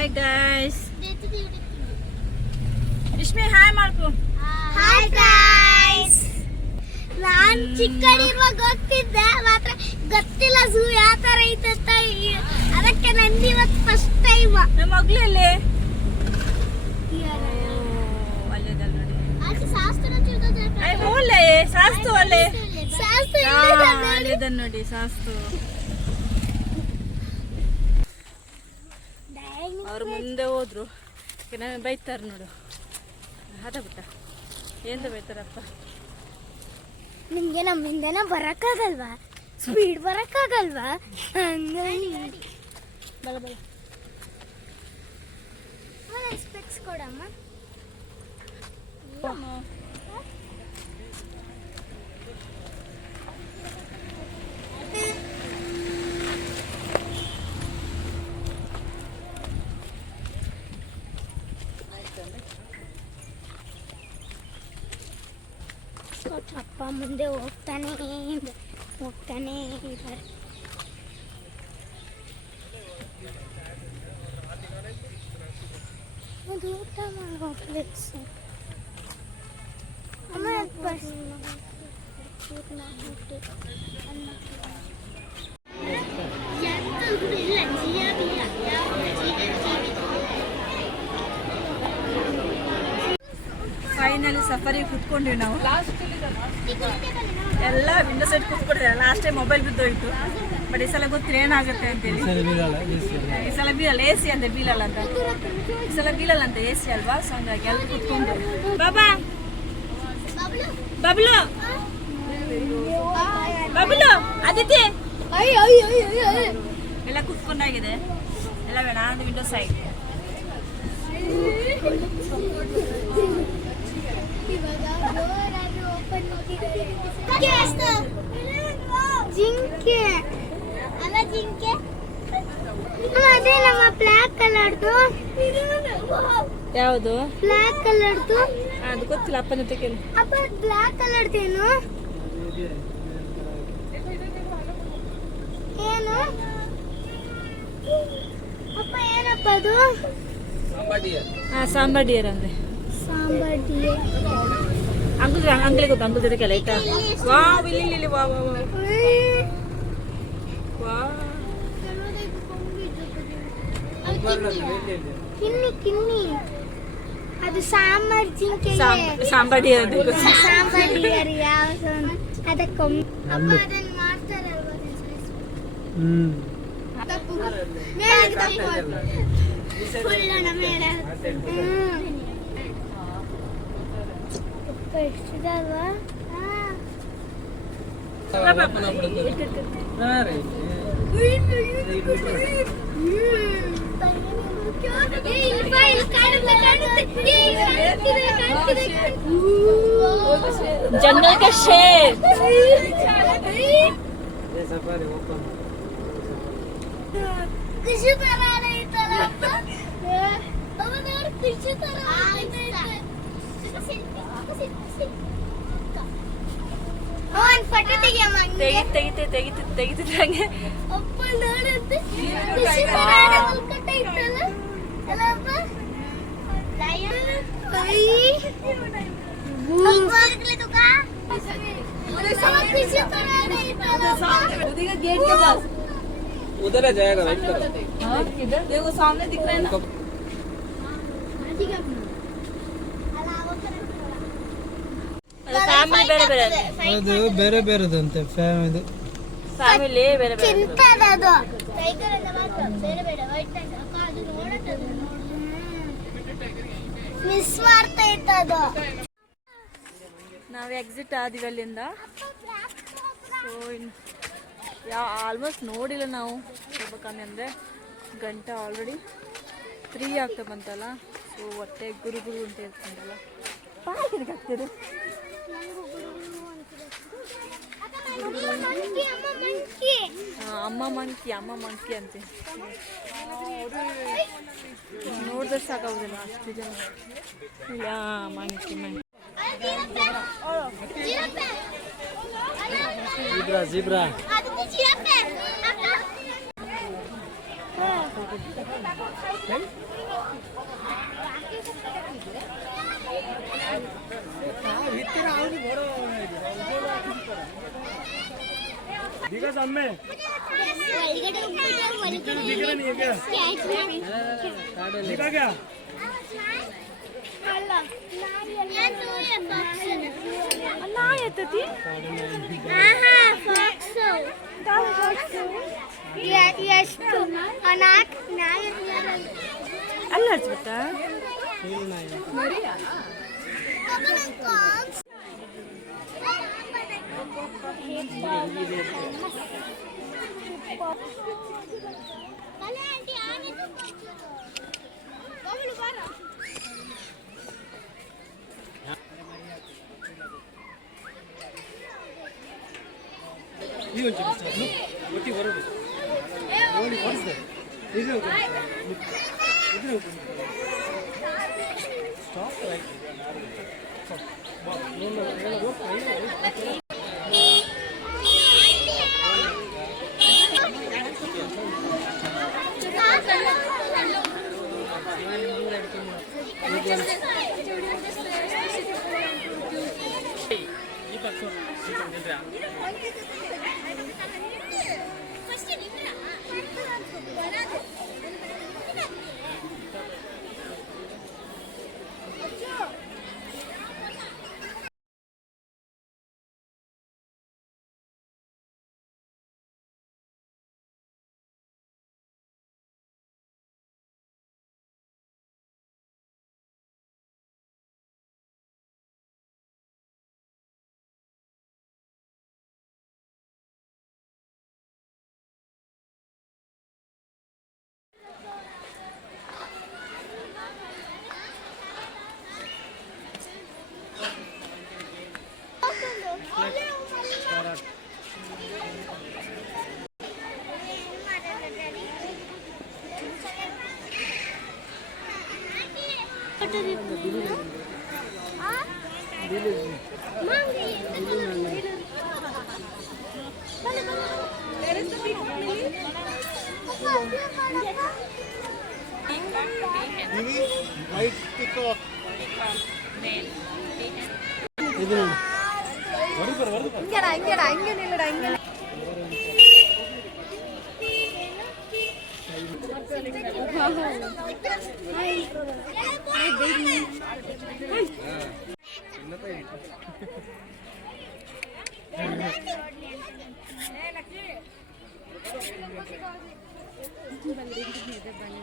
Hi guys. Rishmi hi ಮಾಡ್ಕೊ. Hi guys. ನಾನು ಚಿಕ್ಕದಿರುವಾಗ ಹೋಗ್ತಿದ್ದೆ, ಮಾತ್ರ ಗೊತ್ತಿಲ್ಲ ಝೂ ಯಾವ ತರ ಐತೆ ಅಂತ. ಅದಕ್ಕೆ ನಂದು ಇವತ್ತು ಫಸ್ಟ್ ಟೈಮ್. ನಮ್ಮ ಮಗಳು ಎಲ್ಲಿ? ಅಲ್ಲಿ ಶಾಸ್ತ್ರ ಒಳ್ಳೆ ಸಾಸ್ತು ಒಳ್ಳೆ ಶಾಸ್ತ್ರ ನೋಡಿ ಸಾಸ್ತು. ಅವ್ರು ಮುಂದೆ ಹೋದ್ರು ಬೈತಾರ ನೋಡು. ಅದ ಬಿಟ್ಟ ಎಂತ ಬೈತಾರಪ್ಪ. ನಿಮ್ಗೆ ನಮ್ಮಿಂದನ ಬರಕ್ಕಾಗಲ್ವಾ? ಸ್ಪೀಡ್ ಬರಕ್ಕಾಗಲ್ವಾ? ಬಲ ಬಲ ಸ್ಪೆಕ್ಸ್ ಕೊಡಮ್ಮ. ಅಪ್ಪ ಮುಂದೆ ಹೋಗ್ತಾನೆ ಇದ್ದಾರೆ. ಅದು ಊಟ ಮಾಡೋ ಪ್ಲೇಸ್. ಫೈನಲಿ ಸಫಾರಿ ಕುತ್ಕೊಂಡ್ವಿ ನಾವು. ಎಲ್ಲ ವಿಂಡೋ ಸೈಡ್ ಕುತ್ಕೊಂಡಿದ್ದಾರೆ. ಲಾಸ್ಟ್ ಟೈಮ್ ಮೊಬೈಲ್ ಬಿದ್ದೋಯ್ತು. ಬಟ್ ಈ ಸಲ ಗೊತ್ತಿಲ್ಲ ಏನಾಗುತ್ತೆ ಅಂತೇಳಿ. ಈ ಸಲ ಬೀಳಲ್ಲ, ಎ ಸಿ ಅಂತ ಬೀಳಲ್ಲ ಅಂತ. ಈ ಸಲ ಬೀಳಲ್ಲ ಅಂತ, ಎ ಸಿ ಅಲ್ವಾ. ಸೊ ಹಂಗಾಗಿ ಎಲ್ಲ ಕುತ್ಕೊಂಡು ಬಾಬಾ ಬಬ್ಲು ಬಬ್ಲು ಅದಿತಿ ಎಲ್ಲ ಕುತ್ಕೊಂಡಾಗಿದೆ. ಎಲ್ಲ ಬೇಡ ಅಂದ್ರೆ ವಿಂಡೋ ಸೈಡ್. ಜಿಂಕೆ ಅಲ್ಲ, ಜಿಂಕೆ ಅದೇ ನಮ್ಮ ಬ್ಲಾಕ್ ಕಲರ್ದು. ಯಾವುದು ಬ್ಲಾಕ್ ಕಲರ್ದು? ಅದು ಗೊತ್ತಿಲ್ಲ, ಅಪ್ಪನ ಜೊತೆ ಕೇಳಿ. ಅಪ್ಪ ಬ್ಲಾಕ್ ಕಲರ್ದೇನು? ಏನು ಅಪ್ಪ, ಏನಪ್ಪ ಅದು? ಸಾಂಬಾರ್ ಡಿಯರ್ ಅಂದ್ರೆ. ಸಾಂಬಾರ್ ಡಿಯರ್ ಅಂಗ್ಲಿ ಗೊತ್ತು, ಅಂಗ್ಲಿ ಜೊತೆ ಕೆಲ ಆಯ್ತಾ. ವಾವ್, ಇಲ್ಲಿ ವಾ ವಾ ವಾ ವಾ. ಕಿನ್ನಿ ಅದು ಸಾಂಬಾರ್ ಜಿಂಕೆ. ಸಾಂಬಾರ್ ಡಿಯರ್ ಸಾಂಬಾರ್ ಡಿಯರ್ ಯಾವ್ದು? ಅದಕ್ಕೊಮ್ಮೆ ಅಪ್ಪ ಅದನ್ನ ಮಾಡ್ತಾರಲ್ವಾ? ಎಷ್ಟಿದಲ್ವಾ? जंगल का शेर. ಖುಷಿ ತರ ಐತಲ್ಲ. ಖುಷಿ ತರ ಫೋಟೋ ತೆಗಿಯಮ್ಮ. ತೆಗಿತಿದ್ದಂಗೆ ಅಪ್ಪ ನೋಡಂತೆ ಖುಷಿ ತರ ಐತಲ್ಲ. गेट के पास उधर है जाएगा राइट तरफ. हाँ किधर देखो सामने दिख रहा है ना. ಫ್ಯಾಮಿಲಿ ಬೇರೆ ಬೇರೆ ಅದು ಬೇರೆ ಬೇರೆದಂತೆ. ಫ್ಯಾಮಿಲಿ ಬೇರೆ ಬೇರೆ. ಚಿಂತದದು ಟೈಗರ್ ಅಂತ ಮಾತ್ರ ಬೇರೆ ಬೇರೆ ವೈಟ್ ಟೈಗರ್. ಅಕ್ಕ ಅದು ನೋಡುತ್ತದೆ, ಮಿಸ್ ಮಾಡ್ತಾ ಇತ್ತದು. ನಾವು ಎಕ್ಸಿಟ್ ಆದ್ವಿ ಅಲ್ಲಿಂದ. ಸೊ ಆಲ್ಮೋಸ್ಟ್ ನೋಡಿಲ್ಲ ನಾವು. ಸ್ವಲ್ಪ ಕಮ್ಮಿ ಅಂದರೆ ಗಂಟೆ ಆಲ್ರೆಡಿ 3 ಆಗ್ತಾ ಬಂತಲ್ಲ. ಸೊ ಹೊಟ್ಟೆ ಗುರು ಅಂತ ಹೇಳ್ಕೊಂಡಲ್ಲ. ಆಗ್ತಿದೆ ಅಮ್ಮ ಮಂಕಿ ಅಂತೆ. ನೋಡಿದ್ರೆ ಸಾಕಾಗುದಿಲ್ಲ, ಅಷ್ಟು ಜನ. ಮಂಕಿ ಜಿಬ್ರಾ दिखा सामने दिख रहा नहीं है क्या दिखा क्या ಎಷ್ಟು ಅನಾಥ ನಾಯ ಅಲ್ಲಿ ಹಚ್ಬೇಕಾ ನೀವು ಒಂಚೂರು ಸರ್ ಒಟ್ಟಿಗೆ ಹೊರಡು ನೋಡಿ ಹೊಡಿಸ್ತಾರೆ ಇದು ಸ್ಟಾಪ್ ರೈಟ್ ಈ ಪಕ್ಷ ಹಿಂಗೆ ನಿಲ್ಲಡ ಹಿಂಗೆ ಬಂದು